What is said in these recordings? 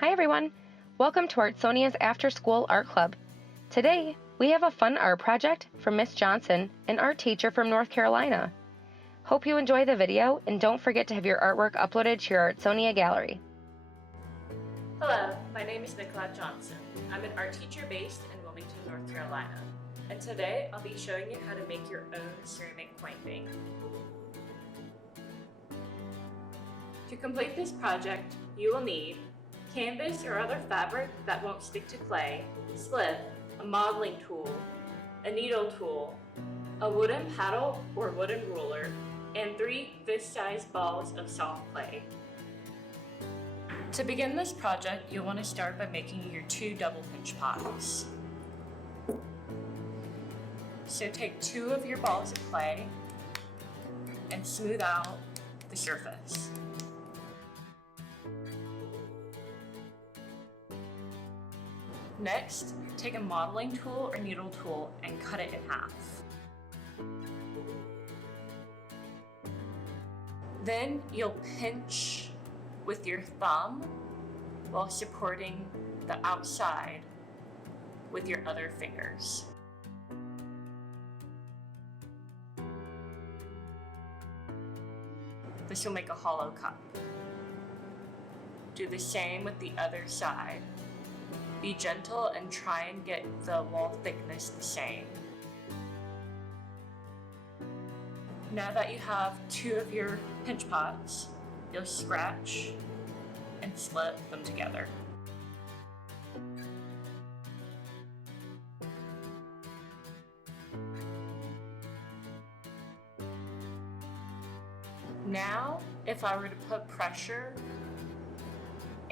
Hi everyone! Welcome to Artsonia's After School Art Club. Today, we have a fun art project from Miss Johnson, an art teacher from North Carolina. Hope you enjoy the video and don't forget to have your artwork uploaded to your Artsonia gallery. Hello, my name is Nicolette Johnson. I'm an art teacher based in Wilmington, North Carolina. And today I'll be showing you how to make your own ceramic coin bank. To complete this project, you will need canvas or other fabric that won't stick to clay, slip, a modeling tool, a needle tool, a wooden paddle or wooden ruler, and 3 fist-sized balls of soft clay. To begin this project, you'll want to start by making your 2 double pinch pots. So take 2 of your balls of clay and smooth out the surface. Next, take a modeling tool or needle tool and cut it in half. Then you'll pinch with your thumb while supporting the outside with your other fingers. This will make a hollow cup. Do the same with the other side. Be gentle and try and get the wall thickness the same. Now that you have 2 of your pinch pots, you'll scratch and slip them together. Now, if I were to put pressure,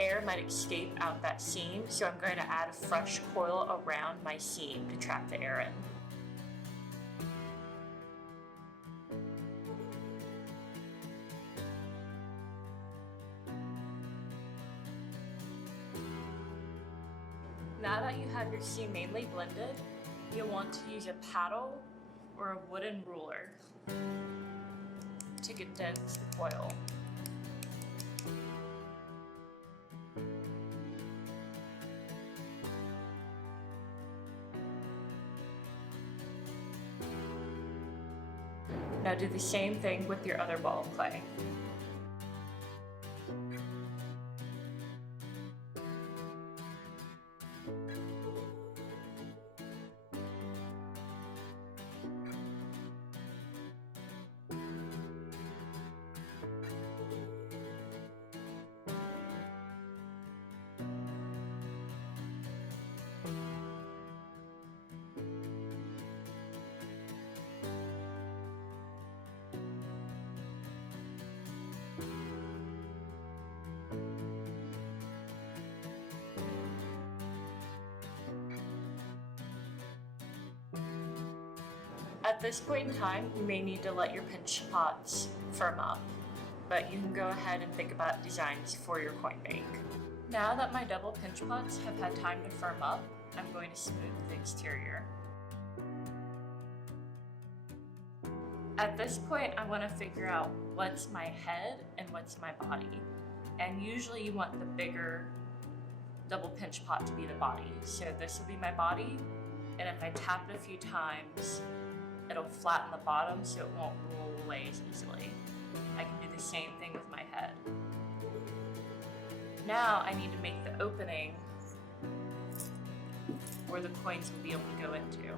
air might escape out that seam, so I'm going to add a fresh coil around my seam to trap the air in. Now that you have your seam mainly blended, you'll want to use a paddle or a wooden ruler to condense the coil. Now do the same thing with your other ball of clay. At this point in time, you may need to let your pinch pots firm up, but you can go ahead and think about designs for your coin bank. Now that my double pinch pots have had time to firm up, I'm going to smooth the exterior. At this point, I want to figure out what's my head and what's my body. And usually you want the bigger double pinch pot to be the body. So this will be my body, and if I tap it a few times, it'll flatten the bottom so it won't roll away as easily. I can do the same thing with my head. Now I need to make the opening where the coins will be able to go into.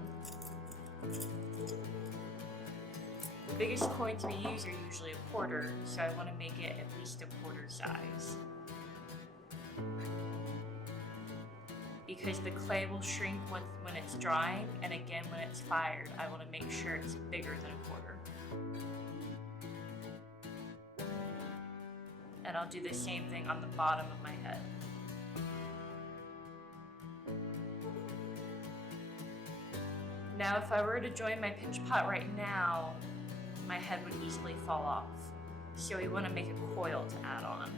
The biggest coins we use are usually a quarter, so I want to make it at least a quarter size. Because the clay will shrink when it's drying, and again when it's fired, I want to make sure it's bigger than a quarter. And I'll do the same thing on the bottom of my head. Now if I were to join my pinch pot right now, my head would easily fall off. So we want to make a coil to add on.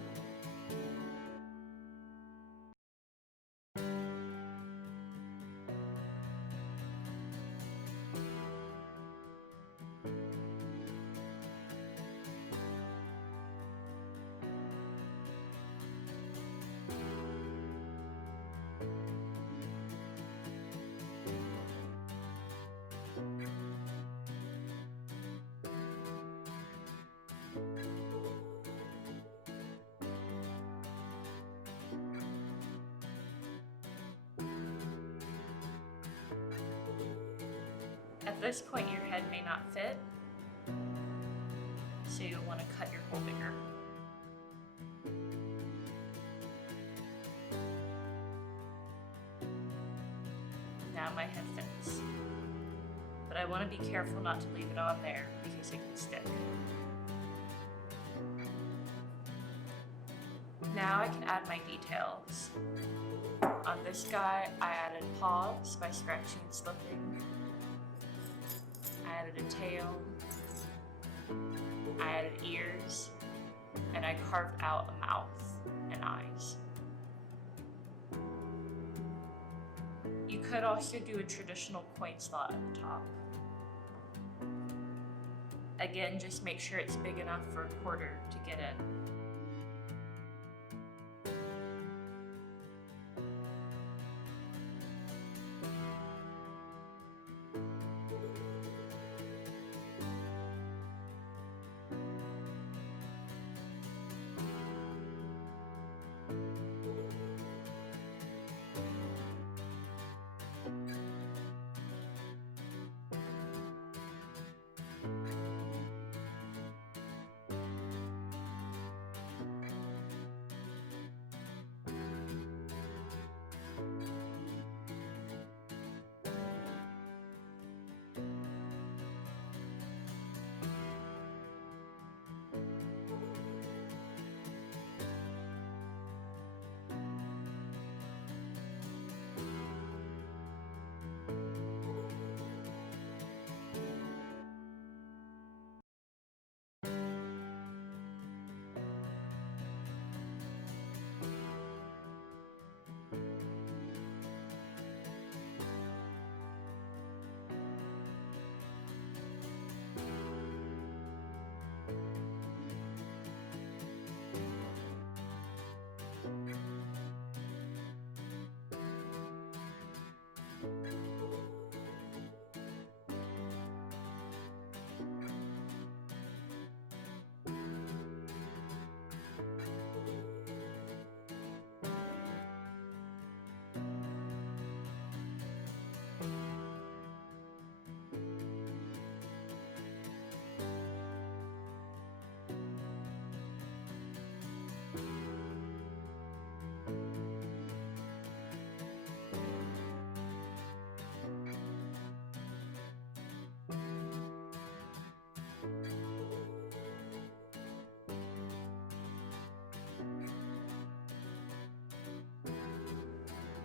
this point your head may not fit, so you'll want to cut your hole bigger. Now my head fits. But I want to be careful not to leave it on there because it can stick. Now I can add my details. On this guy, I added paws by scratching and slipping. I added a tail. I added ears. And I carved out a mouth and eyes. You could also do a traditional coin slot at the top. Again, just make sure it's big enough for a quarter to get in.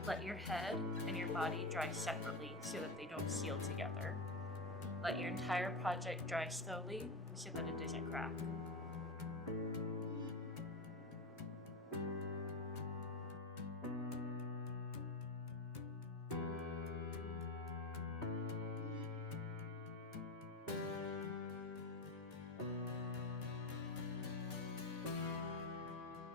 Let your head and your body dry separately so that they don't seal together. Let your entire project dry slowly so that it doesn't crack.